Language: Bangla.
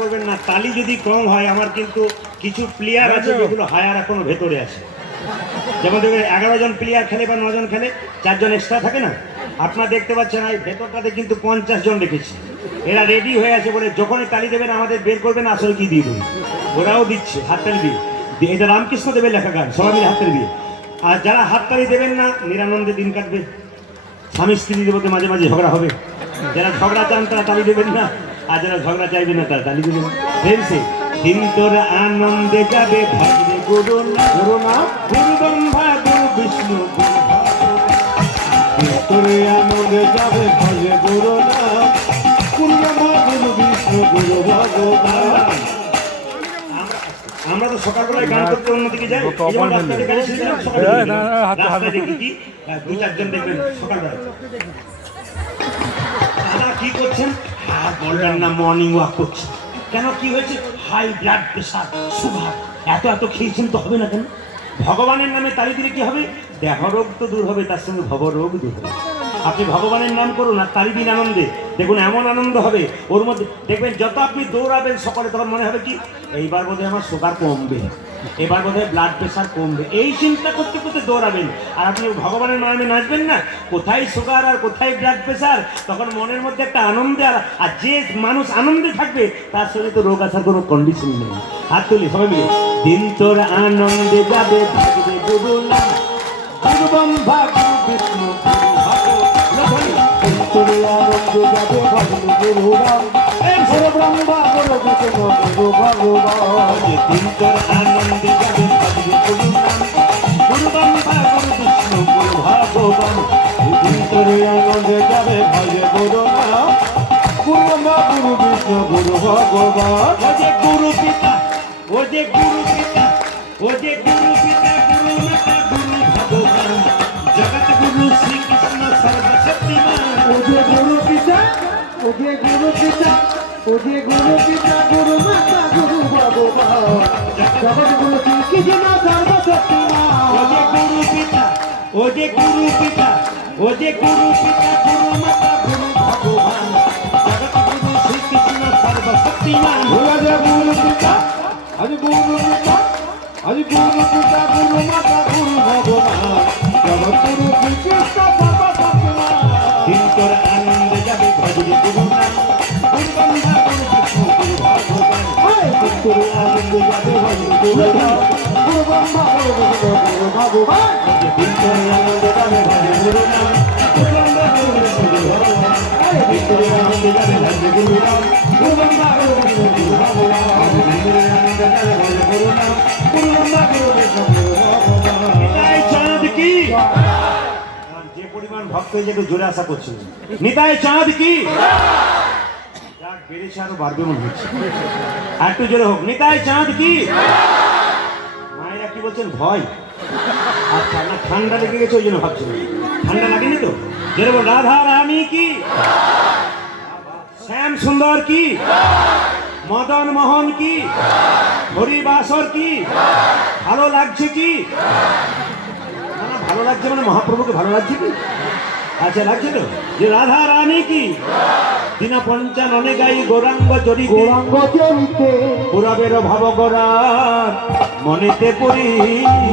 করবেন না, তালি যদি কম হয় আমার কিন্তু কিছু প্লেয়ার আছে যেগুলো হায়ার এখনো ভেতরে আছে। যেমন দেখবেন 11 জন প্লেয়ার খেলে বা 9 জন খেলে, 4 জন এক্সট্রা থাকে না, আপনারা দেখতে পাচ্ছেন এই ভেতরটাতে কিন্তু 50 জন রেখেছি। এরা রেডি হয়ে আছে বলে যখনই তালি দেবেন আমাদের বের করবেন, আসলে কি দিয়ে দেবেন, ওরাও দিচ্ছে হাততালি দিয়ে। এটা রামকৃষ্ণ দেবের লেখা গান, সবাই মিলে হাততালি দিয়ে। আর যারা হাততালি দেবেন না, নিরানন্দে দিন কাটবে। স্বামী স্ত্রীর মধ্যে মাঝে মাঝে ঝগড়া হবে। যারা ঝগড়া চান তারা তালি দেবেন না, আর যারা ঝগড়া চাইবেন না তারা তালি দেবেন। ভেবেছে দিন তোর আনন্দে যাবে, ভাগবে গুরু না গুরু না গুরু ব্রহ্মা গুরু বিষ্ণু তোরে আনন্দে যাবে ভজে গুরু না গুরু ব্রহ্মা গুরু বিষ্ণু গুরু ভগবান। আমরা তো সকালবেলায় গান করতে অন্যদিকে যাই, রাস্তাতে গাড়ি ছেড়েছিলাম সকালবেলা, রাস্তায় দেখি কি 2-4 জন দেখবেন সকালবেলা দাদা কি করছেন, আর বলবেন না মর্নিং ওয়াক করছি। কেন, কি হয়েছে, হাই ব্লাড প্রেশার, সুগার, এত এত খেয়েছেন তো হবে না কেন? ভগবানের নামে তালি দিলে কি হবে, দেহ রোগ তো দূর হবে, তার সঙ্গে ভবরোগ দূর হবে। আপনি ভগবানের নাম করুন আর তালি দিন আনন্দে, দেখুন এমন আনন্দ হবে ওর মধ্যে। দেখবেন যত আপনি দৌড়াবেন সকালে, তখন মনে হবে কি এইবার বোধহয় আমার সুগার কমবে, এবার বোধহয় ব্লাড প্রেশার কমবে, এই চিন্তা করতে করতে দৌড়াবেন। আর আপনি ভগবানের নামে নাচবেন না, কোথায় সুগার আর কোথায় ব্লাড প্রেশার, তখন মনের মধ্যে একটা আনন্দে। আর যে মানুষ আনন্দে থাকবে তার সঙ্গে তো রোগ আসার কোনো কন্ডিশন নেই। হাত তুলি সবাই মিলে, দিন তোর আনন্দে যাবে, ভাগবে গুরু নাম গুরু ব্রহ্মা গুরু বিষ্ণু গুরু ভগবান। তোরে আনন্দে যাবে ভজে গুরু নাম গুরু ব্রহ্মা গুরু বিষ্ণু গুরু ভগবান। দিন তোর আনন্দে যাবে, ভাগবে গুরু নাম গুরু ব্রহ্মা গুরু বিষ্ণু গুরু ভগবান। তোরে আনন্দে যাবে ভজে গুরু নাম গুরু ব্রহ্মা গুরু বিষ্ণু গুরু ভগবান। ও যে গুরু পিতা, ও যে গুরু পিতা, ও যে গুরু পিতা গুরু মাতা গুরু ভগবান, জগৎ গুরু শ্রীকৃষ্ণ সর্বশক্তিমান। ও যে গুরু পিতা, ও যে গুরু পিতা, ও যে গুরু পিতা গুরু মাতা গুরু ভগবান, জগৎ গুরু শ্রীকৃষ্ণ সর্বশক্তিমান। ও যে গুরু পিতা, ও যে গুরু পিতা, ও যে গুরু পিতা গুরু মাতা গুরু ভগবান, জগৎ গুরু শ্রীকৃষ্ণ সর্বশক্তিমান। ও যে গুরু পিতা, আজ গুরু পিতা, আজ গুরু পিতা গুরু মাতা গুরু ভগবান, জগৎ গুরু শ্রীকৃষ্ণ সর্বশক্তিমান। দিন তোর আনন্দে যাবে, ভজবে গুরু নাম গুরু ব্রহ্মা গুরু বিষ্ণু গুরু ভগবান। তোরে আনন্দে যাবে ভজে গুরু নাম গুরু ব্রহ্মা গুরু বিষ্ণু গুরু ভগবান। দিন তোর আনন্দে যাবে, ভজবে গুরু নাম গুরু ব্রহ্মা গুরু বিষ্ণু গুরু ভগবান। দিন তোর আনন্দে যাবে, ভজবে গুরু নাম গুরু ব্রহ্মা গুরু বিষ্ণু গুরু ভগবান। দিন তোর আনন্দে যাবে, ভজবে গুরু নাম গুরু ব্রহ্মা গুরু বিষ্ণু গুরু ভগবান। নিতাই চাঁদ কি, যে পরিমাণ ভক্ত হয়েছে একটু জোরে আশা করছিল, নিতাই চাঁদ কি, যাক বেড়েছে আরো বাড়বে মনে হচ্ছে, আর একটু জোরে হোক, নিতাই চাঁদ কি। মায়েরা কি বলছেন, ভয়, আচ্ছা না ঠান্ডা লেগে গেছে ওই জন্য ভাবছিলাম, ঠান্ডা লাগেনি তো, জোরে বল, রাধা রানী কি, শ্যাম সুন্দর কি, মদন মোহন কি, হরিবাসর কি, ভালো লাগছে কি, না না ভালো লাগছে মানে মহাপ্রভুকে ভালো লাগছে কি, আচ্ছা লাগছে তো, যে রাধা রানী কি, দিনা পঞ্চাননে গাই গৌরাঙ্গ চরিতে, গৌরাঙ্গ চরিতে পুরবের ভব গরার মনেতে পড়ি।